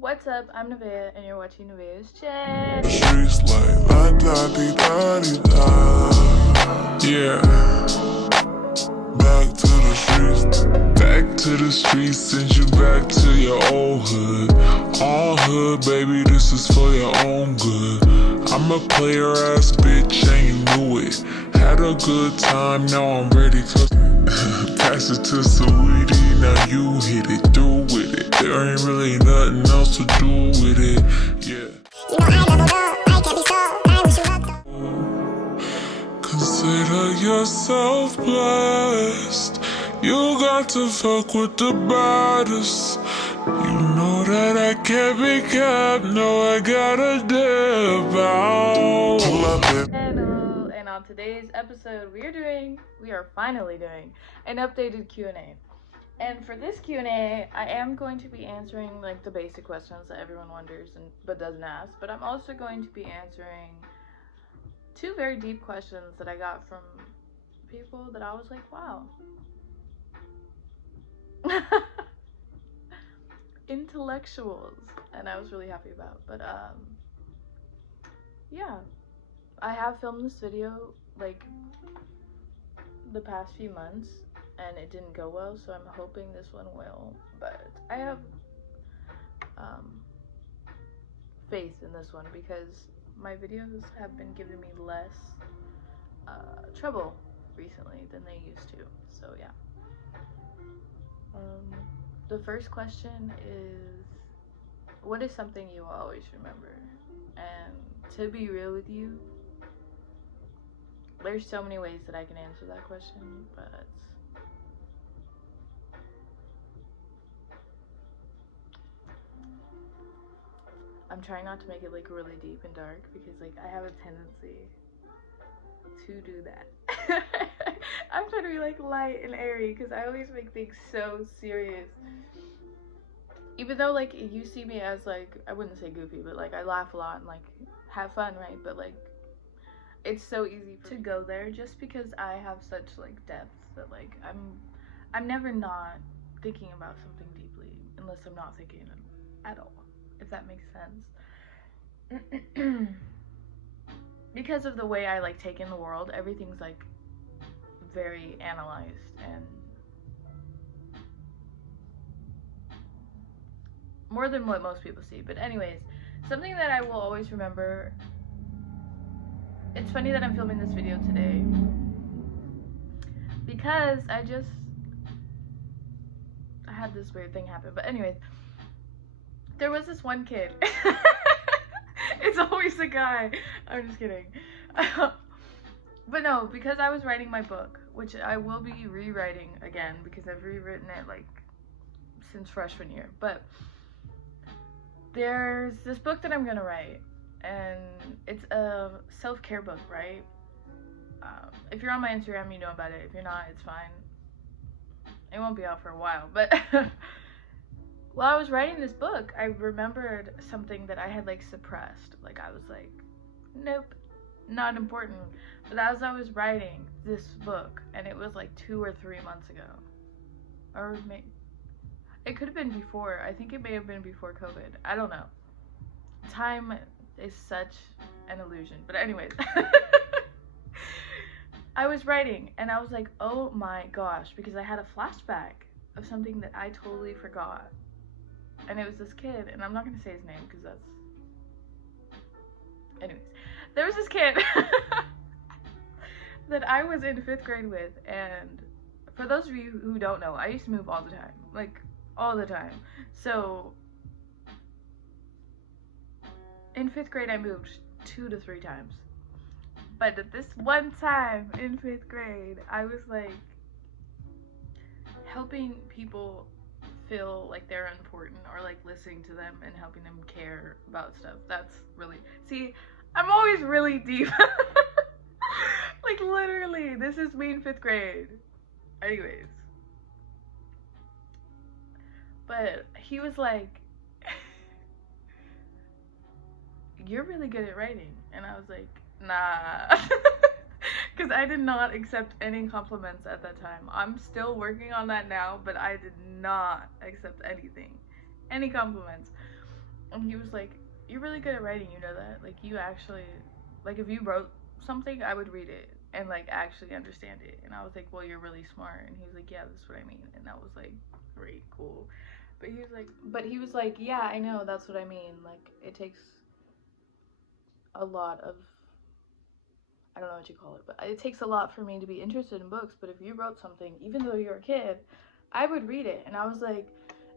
What's up? I'm Nevaeh, and you're watching Nevaeh's Chat. Streets like la da di da di da. Yeah. Back to the streets. Back to the streets. Send you back to your old hood. All hood, baby, this is for your own good. I'm a player ass bitch and you knew it. Had a good time, now I'm ready to pass it to Sweetie. Now you hit it, through with it. There ain't really nothing else to do with it. Yeah. You know I leveled up, I can't be stopped, I wish you luck though. Consider yourself blessed. You got to fuck with the baddest. You know that I can't be kept. No, I gotta dip out. Hello, and on today's episode, we are finally doing an updated Q&A. And for this Q&A, I am going to be answering like the basic questions that everyone wonders but doesn't ask. But I'm also going to be answering two very deep questions that I got from people that I was like, wow. Intellectuals. And I was really happy about. But yeah. I have filmed this video like the past few months and it didn't go well, so I'm hoping this one will. But I have faith in this one because my videos have been giving me less trouble recently than they used to. So yeah. The first question is, what is something you will always remember? And to be real with you, there's so many ways that I can answer that question, but I'm trying not to make it like really deep and dark because like I have a tendency to do that. I'm trying to be like light and airy because I always make things so serious. Even though like you see me as like, I wouldn't say goofy, but like I laugh a lot and like have fun, right? But like it's so easy to go there just because I have such like depth that like I'm never not thinking about something deeply unless I'm not thinking at all, if that makes sense. Because of the way I like take in the world, everything's like very analyzed and more than what most people see. But anyways, something that I will always remember. It's funny that I'm filming this video today because I had this weird thing happen. But anyways, there was this one kid. It's always the guy. I'm just kidding. But no, because I was writing my book, which I will be rewriting again because I've rewritten it like since freshman year. But there's this book that I'm gonna write, and it's a self-care book, right? If you're on my Instagram, you know about it. If you're not, it's fine. It won't be out for a while. But while I was writing this book, I remembered something that I had like suppressed. Like I was like, nope, not important. But as I was writing this book, and it was like 2 or 3 months ago, or maybe it could have been before. I think it may have been before COVID. I don't know. Time is such an illusion. But anyways, I was writing and I was like, oh my gosh, because I had a flashback of something that I totally forgot. And it was this kid, and I'm not going to say his name because that's... Anyways, there was this kid that I was in 5th grade with, and for those of you who don't know, I used to move all the time. Like, all the time. So in 5th grade I moved 2 to 3 times, but at this one time in 5th grade I was like helping people feel like they're important, or like listening to them and helping them care about stuff. That's really, see, I'm always really deep. Like literally, this is me in 5th grade. Anyways, but he was like, you're really good at writing. And I was like, nah. Because I did not accept any compliments at that time. I'm still working on that now, but I did not accept anything. Any compliments. And he was like, you're really good at writing, you know that? Like, you actually, like, if you wrote something, I would read it and, like, actually understand it. And I was like, well, you're really smart. And he was like, yeah, that's what I mean. And I was like, great, cool. But he was like, yeah, I know, that's what I mean. Like, it takes a lot of, I don't know what you call it, but it takes a lot for me to be interested in books. But if you wrote something, even though you're a kid, I would read it. And I was like,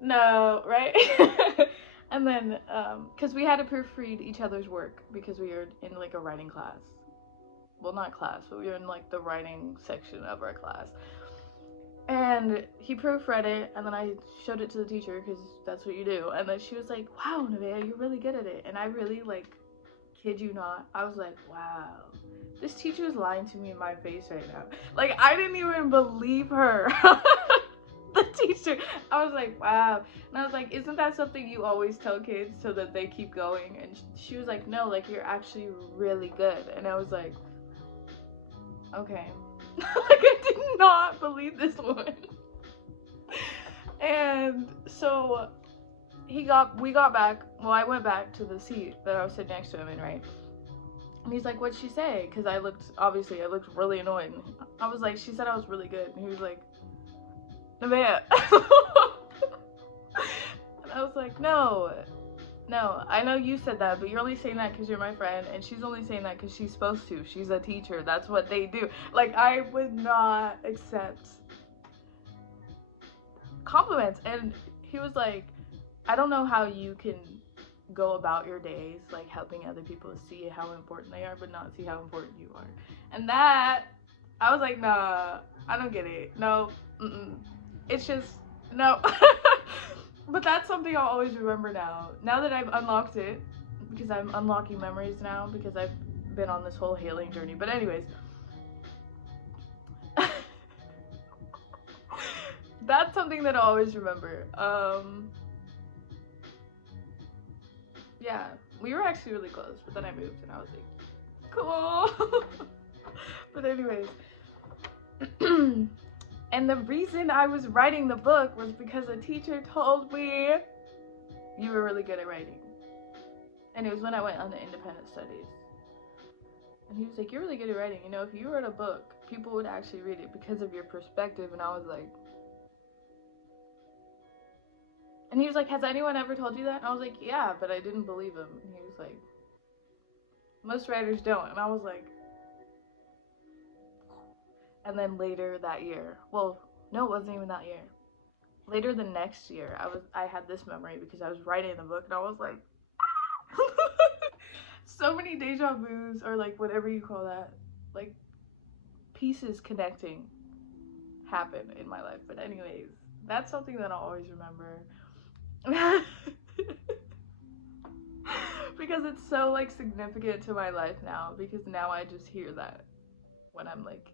no, right? And then, because we had to proofread each other's work because we were in, like, a writing class. Well, not class, but we were in, like, the writing section of our class. And he proofread it, and then I showed it to the teacher, because that's what you do. And then she was like, wow, Nevaeh, you're really good at it. And I really, like, kid you not, I was like, wow, this teacher is lying to me in my face right now. Like, I didn't even believe her. The teacher, I was like, wow. And I was like, isn't that something you always tell kids so that they keep going? And she was like, no, like, you're actually really good. And I was like, okay. Like, I did not believe this woman. And so we got back, well, I went back to the seat that I was sitting next to him in, right? And he's like, what'd she say? Because I looked really annoyed. And I was like, she said I was really good. And he was like, Nevaeh. And I was like, no, I know you said that, but you're only saying that because you're my friend, and she's only saying that because she's supposed to. She's a teacher. That's what they do. Like, I would not accept compliments. And he was like, I don't know how you can go about your days, like, helping other people see how important they are, but not see how important you are. And that, I was like, nah, I don't get it. No, it's just, no. But that's something I'll always remember now. Now that I've unlocked it, because I'm unlocking memories now, because I've been on this whole healing journey. But anyways, that's something that I'll always remember. Yeah, we were actually really close, but then I moved and I was like, cool. But anyways, and the reason I was writing the book was because a teacher told me you were really good at writing. And it was when I went on the independent studies. And he was like, you're really good at writing. You know, if you wrote a book, people would actually read it because of your perspective. And I was like, and he was like, has anyone ever told you that? And I was like, yeah, but I didn't believe him. And he was like, most writers don't. And I was like, and then later that year, well, no, it wasn't even that year. Later the next year, I had this memory because I was writing the book, and I was like, so many deja vus, or like whatever you call that, like pieces connecting happened in my life. But anyways, that's something that I'll always remember. Because it's so, like, significant to my life now, because now I just hear that when I'm like,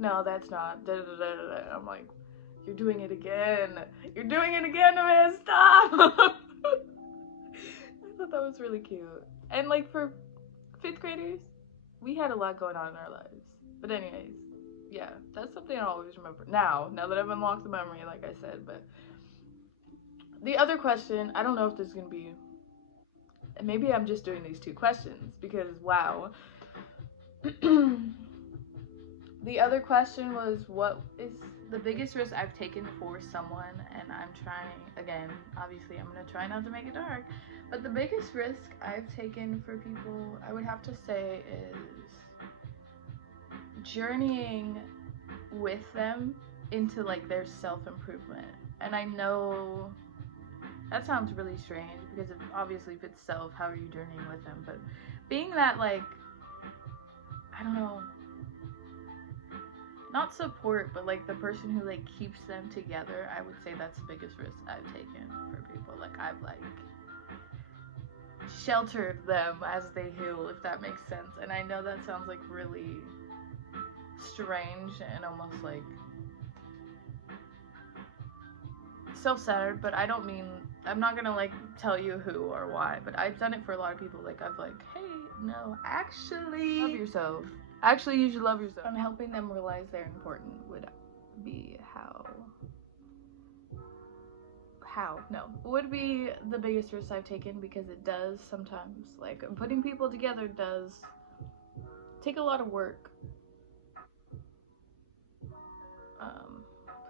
no, that's not, da da da da da. I'm like, you're doing it again, man, stop. I thought that was really cute. And, like, for 5th graders, we had a lot going on in our lives. But anyways, yeah, that's something I'll always remember now that I've unlocked the memory, like I said. But the other question, I don't know if this is gonna be, maybe I'm just doing these 2 questions because, wow. The other question was, what is the biggest risk I've taken for someone? And I'm trying, again, obviously I'm going to try not to make it dark, but the biggest risk I've taken for people, I would have to say, is journeying with them into, like, their self-improvement. And I know that sounds really strange because obviously if it's self, how are you journeying with them? But being that, like, I don't know, not support, but like the person who, like, keeps them together, I would say that's the biggest risk I've taken for people. Like, I've, like, sheltered them as they heal, if that makes sense. And I know that sounds, like, really strange and almost, like, self-centered, but I don't mean, I'm not gonna, like, tell you who or why, but I've done it for a lot of people. Like, I've, like, hey, no, actually love yourself. Actually, you should love yourself. And helping them realize they're important would be how how? No, would be the biggest risk I've taken, because it does sometimes, like, putting people together does take a lot of work.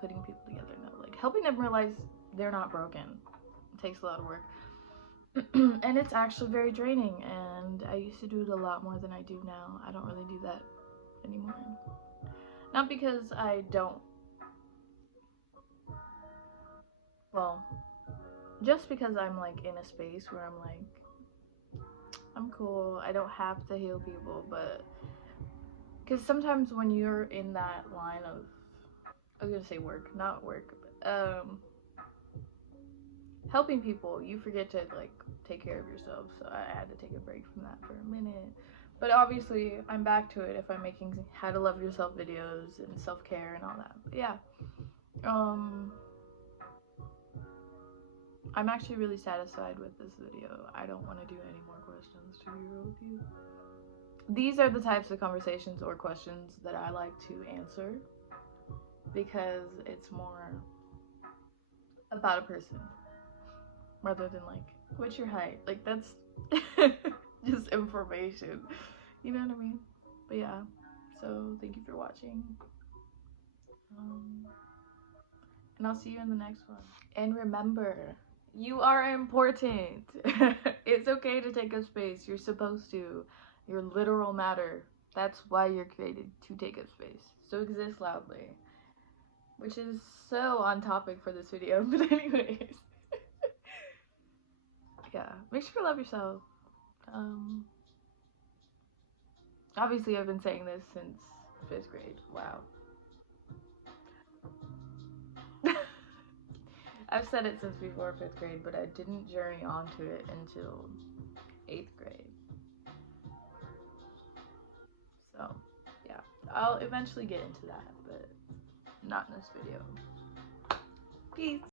Putting people together, no, like helping them realize they're not broken, it takes a lot of work. And it's actually very draining, and I used to do it a lot more than I do now. I don't really do that anymore. Not because I don't, well, just because I'm like in a space where I'm like, I'm cool, I don't have to heal people, but because sometimes when you're in that line of, I was gonna say work, not work, but helping people, you forget to like take care of yourself. So I had to take a break from that for a minute. But obviously I'm back to it if I'm making how to love yourself videos and self-care and all that. But yeah. I'm actually really satisfied with this video. I don't want to do any more questions, to be real with you. These are the types of conversations or questions that I like to answer, because it's more about a person rather than like, what's your height? Like, that's just information, you know what I mean? But yeah, so thank you for watching, and I'll see you in the next one. And remember, you are important. It's okay to take up space. You're supposed to. You're literal matter. That's why you're created, to take up space. So exist loudly. Which is so on topic for this video, but anyways. Yeah, make sure you love yourself. Obviously I've been saying this since 5th grade. Wow. I've said it since before 5th grade, but I didn't journey onto it until 8th grade. So, yeah. I'll eventually get into that, but not in this video. Peace.